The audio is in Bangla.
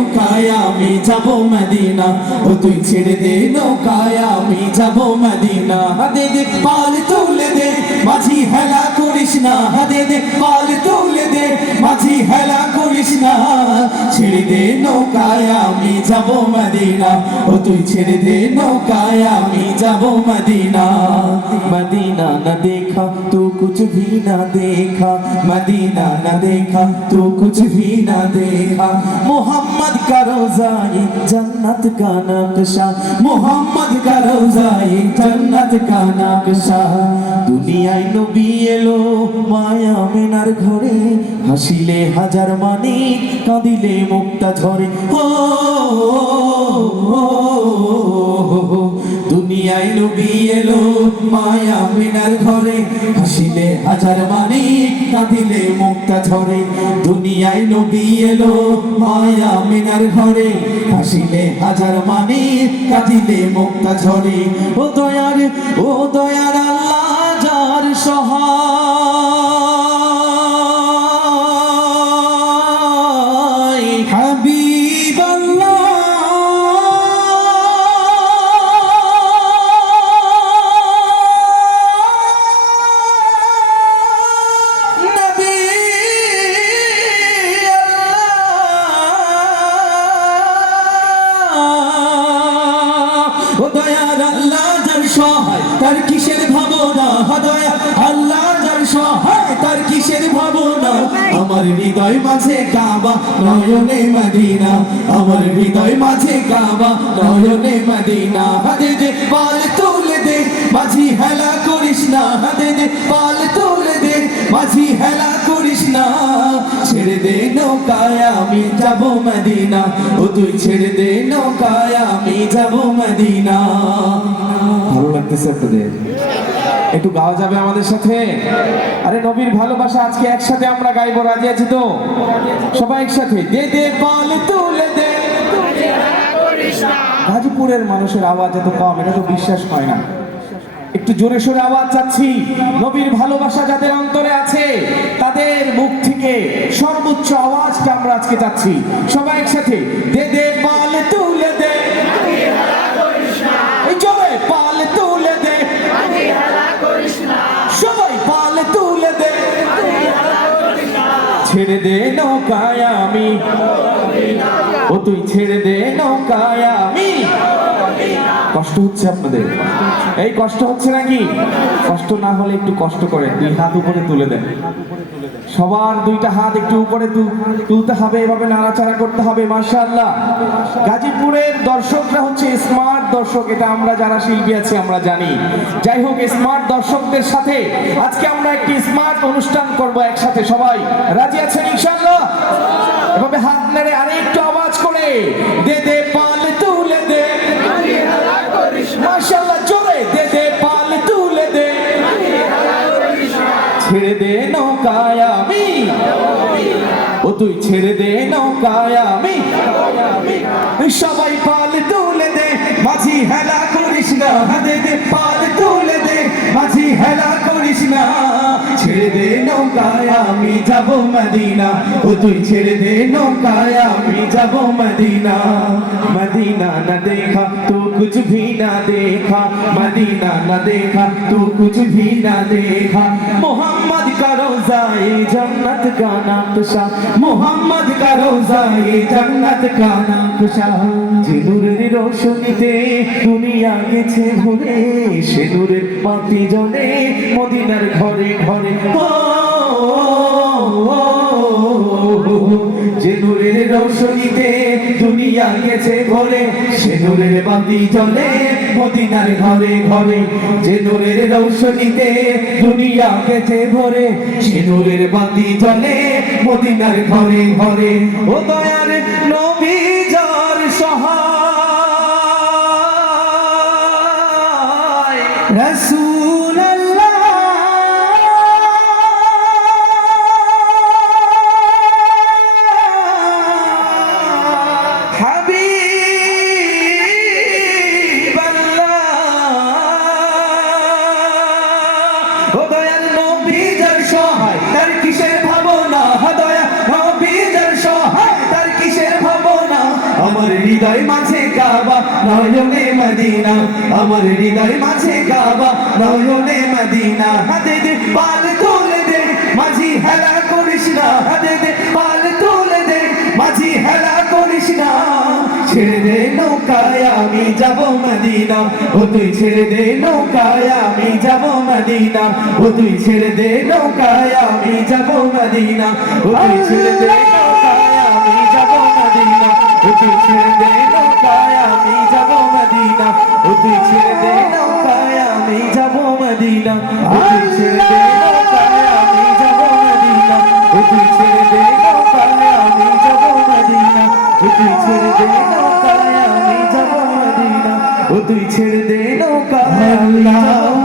নৌকায় আমি যাব মদিনা, ও তুই ছেড়ে দে নৌকায় আমি যাব মদিনা। দে দে পাল তুলে দে মাঝি হেলা করিস না, দে দে পাল তুলে দে মাঝি হেলা করিস না। ছেড়ে দে নৌকায় আমি যাব মদিনা, ও তুই ছেড়ে দে নৌকায় আমি যাব মদিনা। मदीना न देखा तो कुछ भी न देखा, मदीना न देखा तो कुछ भी न देखा। मोहम्मद का रोज़ा ये जन्नत का नक्शा, मोहम्मद का रोज़ा ये जन्नत का नक्शा। दुनियाय नबी एलो माया मिनार घरे, हासिले हाजार मानिक काँदिले मुक्ता झरे। हो দুনিয়ায় নবী এলো মায়া মিনার ঘরে, হাসিলে হাজার মানিক কাঁদিলে মুক্তা ঝরে। দুনিয়ায় নবী এলো মায়া মিনার ঘরে, হাসিলে হাজার মানিক কাঁদিলে মুক্তা ঝরে। ও দয়ার আল্লাহ যার সহায় হাবিব আল্লাহ, ও দয়ার আল্লাহ যার সহায় তার কিসের ভাবনা, দয়া আল্লাহ যার সহায় তার কিসের ভাবনা। আমার হৃদয় মাঝে কাবা নয়নে মদিনা, আমার হৃদয় মাঝে কাবা নয়নে মদিনা। দে দে পাল তুলে দে মাঝি হেলা করিস না, দে দে পাল তুলে দে মাঝি হেলা করিস না। ছেড়ে দে নৌকায় আমি যাব মদিনা, ও তুই ছেড়ে দে নৌকায় আমি যাব মদিনা। ভালো লাগতেছে আপনাদের? একটু গাওয়া যাবে আমাদের সাথে? আরে নবীর ভালোবাসা আজকে একসাথে আমরা গাইবো, রাজি আছি তো সবাই একসাথে? দে দে পাল তুলে দে। গাজীপুরের মানুষের আওয়াজ এত কম, এটা তো বিশ্বাস হয় না। একটু জোরে সোরে আওয়াজ চাচ্ছি। নবীর ভালোবাসা যাদের অন্তরে আছে তাদের মুখ থেকে সর্বোচ্চ আওয়াজটা আমরা আজকে চাচ্ছি সবাই একসাথে। দে দে পাল তুলে দে, এই জোরে পাল তুলে দে, সবাই পাল তুলে দে। ছেড়ে দে নৌকায় আমি, ও তুই ছেড়ে দে নৌকায় আমি। কষ্ট হচ্ছে আপনাদের? এই কষ্ট হচ্ছে নাকি? কষ্ট না হলে একটু কষ্ট করে দুই হাত উপরে তুলে দেন। সবার দুইটা হাত একটু উপরে তুলতে হবে, এভাবে নাড়াচাড়া করতে হবে। মাশাআল্লাহ। গাজীপুরের দর্শকরা হচ্ছে স্মার্ট দর্শক, এটা আমরা যারা শিল্পী আছি আমরা জানি। যাই হোক, স্মার্ট দর্শকদের সাথে আজকে আমরা একটি স্মার্ট অনুষ্ঠান করব একসাথে। সবাই রাজি আছেন ইনশাআল্লাহ? এভাবে হাত নেড়ে আরে একটু আওয়াজ করে দে দে পাল তুলে দে। মাশাআল্লাহ, জোরে দে দে পাল তুলে দে। ছেড়ে দে নৌকায় আমি, ও তুই ছেড়ে দে নৌকায় আমি। সবাই পাল তুলে দে মাঝি হেলা করিস না, দে দে পাল তুলে দে মাঝি হেলা করিস না। ছেড়ে দে নৌকায় আমি যাব মদিনা, ও তুই ছেড়ে দে নৌকায় আমি যাব মদিনা। मदीना न देखा तो कुछ भी न देखा, मदीना न देखा तो कुछ भी न देखा। मोहम्मद का रोज़ा ये जन्नत का नक्शा, मोहम्मद का रोज़ा ये जन्नत का नक्शा। যে নূরের রোশনীতে দুনিয়া গেছে ভরে, সে নূরের বাতি জ্বলে মদিনার ঘরে ঘরে। যে নূরের রোশনীতে দুনিয়া গেছে ভরে, সে নূরের বাতি জ্বলে মদিনার ঘরে ঘরে। যে নূরের রোশনীতে দুনিয়া গেছে ভরে, সে নূরের বাতি জ্বলে মদিনার ঘরে ঘরে। ও দয়ার নবী যার সহায় রাসূল আমার হৃদয় মাঝে কাবা নয়নে মদিনা আমার হৃদয় মাঝে কাবা নয়নে মদিনা হাতে দে পাল তুলে দে মাঝি হেলা করিস না হাতে দে পাল তুলে দে মাঝি হেলা করিস না ছেড়ে দে নৌকায় আমি যাব মদিনা ও তুই ছেড়ে দে নৌকায় আমি যাব মদিনা ও তুই ছেড়ে দে নৌকায় আমি যাব মদিনা ও তুই ছেড়ে দে নৌকায় আমি যাব মদিনা ও তুই ছেড়ে দে নৌকায় আমি যাব মদিনা ও তুই ছেড়ে দে নৌকায় আমি যাব মদিনা ও তুই ছেড়ে দে নৌকায় আমি যাব মদিনা ও তুই ছেড়ে দে নৌকায় আমি যাব মদিনা ও তুই ছেড়ে দে নৌকায় আমি যাব মদিনা ও তুই ছেড়ে দে নৌকায় আমি যাব